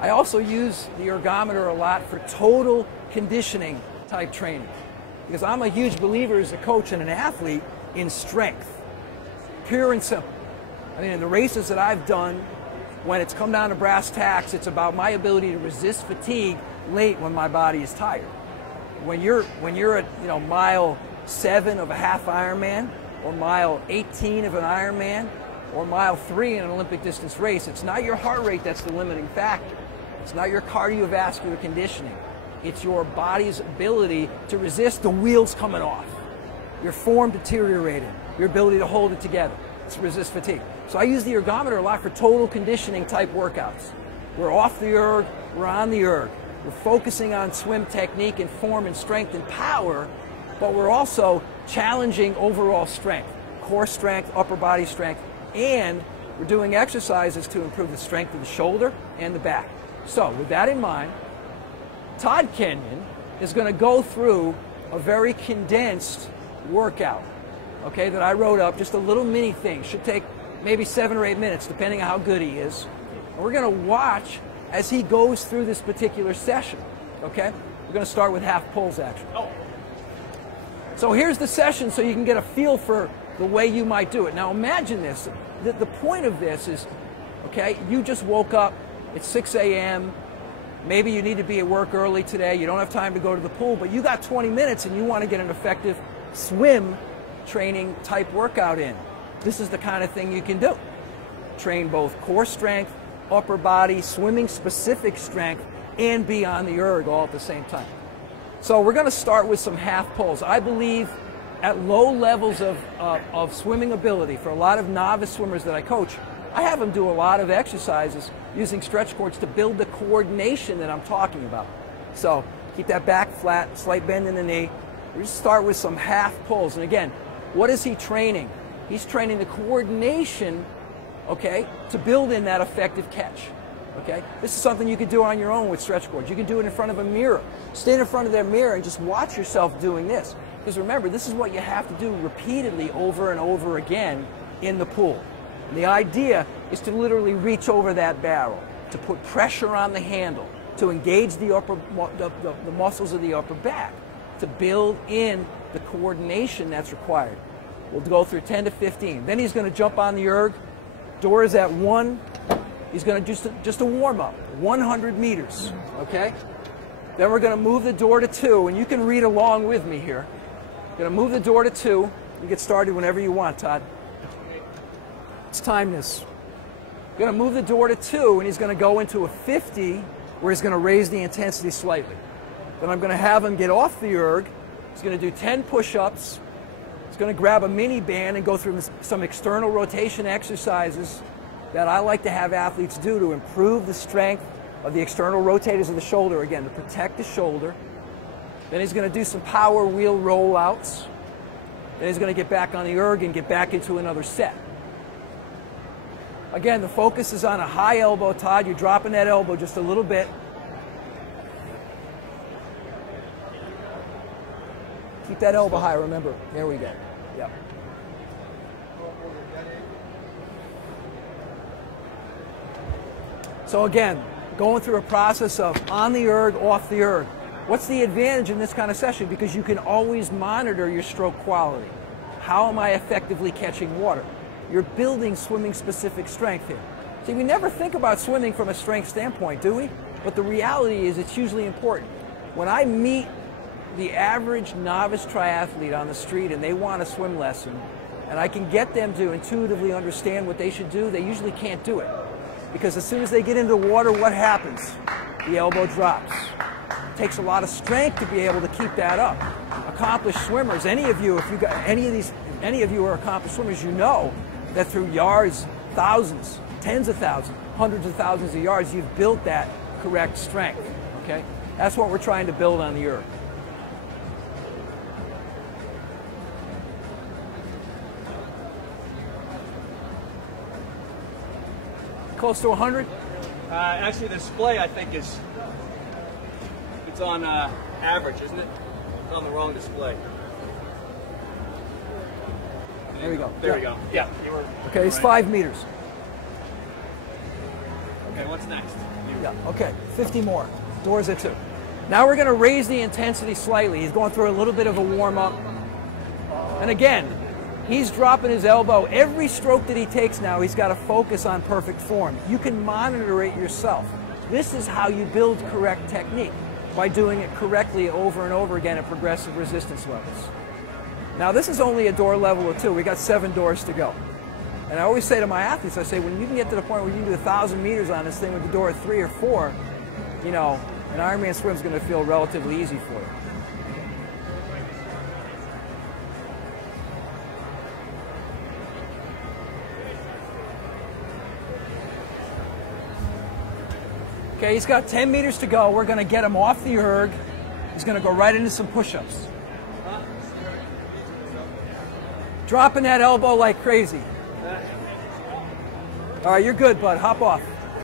I also use the ergometer a lot for total conditioning type training, because I'm a huge believer as a coach and an athlete in strength, pure and simple. I mean, in the races that I've done, when it's come down to brass tacks, it's about my ability to resist fatigue late when my body is tired. When you're at mile 7 of a half Ironman, or mile 18 of an Ironman, or mile 3 in an Olympic distance race, it's not your heart rate that's the limiting factor. It's not your cardiovascular conditioning. It's your body's ability to resist the wheels coming off, your form deteriorating, your ability to hold it together, to resist fatigue. So I use the ergometer a lot for total conditioning type workouts. We're off the erg, we're on the erg. We're focusing on swim technique and form and strength and power, but we're also challenging overall strength, core strength, upper body strength, and we're doing exercises to improve the strength of the shoulder and the back. So with that in mind, Todd Kenyon is going to go through a very condensed workout, okay, that I wrote up, just a little mini thing. Should take maybe 7 or 8 minutes, depending on how good he is. And we're going to watch as he goes through this particular session, okay? We're going to start with half pulls action. So here's the session so you can get a feel for the way you might do it. Now imagine this. The point of this is, okay, you just woke up, it's 6 a.m., maybe you need to be at work early today, you don't have time to go to the pool, but you got 20 minutes and you want to get an effective swim training type workout in. This is the kind of thing you can do. Train both core strength, upper body, swimming specific strength, and be on the erg all at the same time. So we're going to start with some half pulls. I believe at low levels of swimming ability, for a lot of novice swimmers that I coach, I have them do a lot of exercises using stretch cords to build the coordination that I'm talking about. So keep that back flat, slight bend in the knee. We just start with some half pulls. And again, what is he training? He's training the coordination, okay, to build in that effective catch. Okay? This is something you can do on your own with stretch cords. You can do it in front of a mirror. Stand in front of that mirror and just watch yourself doing this. Because remember, this is what you have to do repeatedly over and over again in the pool. And the idea is to literally reach over that barrel, to put pressure on the handle, to engage the muscles of the upper back, to build in the coordination that's required. We'll go through 10 to 15. Then he's going to jump on the erg. Door is at 1. He's going to do just a warm-up, 100 meters, okay? Then we're going to move the door to 2, and you can read along with me here. Going to move the door to 2. You get started whenever you want, Todd. Let's time this. Going to move the door to 2, and he's going to go into a 50, where he's going to raise the intensity slightly. Then I'm going to have him get off the erg. He's going to do 10 push-ups. He's going to grab a mini band and go through some external rotation exercises that I like to have athletes do to improve the strength of the external rotators of the shoulder, again, to protect the shoulder. Then he's going to do some power wheel rollouts. Then he's going to get back on the erg and get back into another set. Again, the focus is on a high elbow, Todd. You're dropping that elbow just a little bit. Keep that elbow high, remember. There we go. Yep. So again, going through a process of on the erg, off the erg. What's the advantage in this kind of session? Because you can always monitor your stroke quality. How am I effectively catching water? You're building swimming specific strength here. See, we never think about swimming from a strength standpoint, do we? But the reality is it's hugely important. When I meet the average novice triathlete on the street and they want a swim lesson, and I can get them to intuitively understand what they should do, they usually can't do it. Because as soon as they get into the water, what happens? The elbow drops. It takes a lot of strength to be able to keep that up. Accomplished swimmers, any of you, if you got any of you are accomplished swimmers, you know that through yards, thousands, tens of thousands, hundreds of thousands of yards, you've built that correct strength. Okay? That's what we're trying to build on the erg. Close to 100? Actually, the display, I think, it's on average, isn't it? It's on the wrong display. There we go. There we go. Yeah. Okay, it's 5 meters. Okay, what's next? Yeah, okay, 50 more. Doors at 2. Now we're going to raise the intensity slightly. He's going through a little bit of a warm-up. And again, he's dropping his elbow. Every stroke that he takes now, he's got to focus on perfect form. You can monitor it yourself. This is how you build correct technique, by doing it correctly over and over again at progressive resistance levels. Now this is only a door level of 2. We got 7 doors to go. And I always say to my athletes, I say, when you can get to the point where you can do 1,000 meters on this thing with the door at 3 or 4, you know, an Ironman swim is going to feel relatively easy for you. Okay, he's got 10 meters to go. We're going to get him off the erg. He's going to go right into some push-ups. Dropping that elbow like crazy. All right, you're good, bud. Hop off.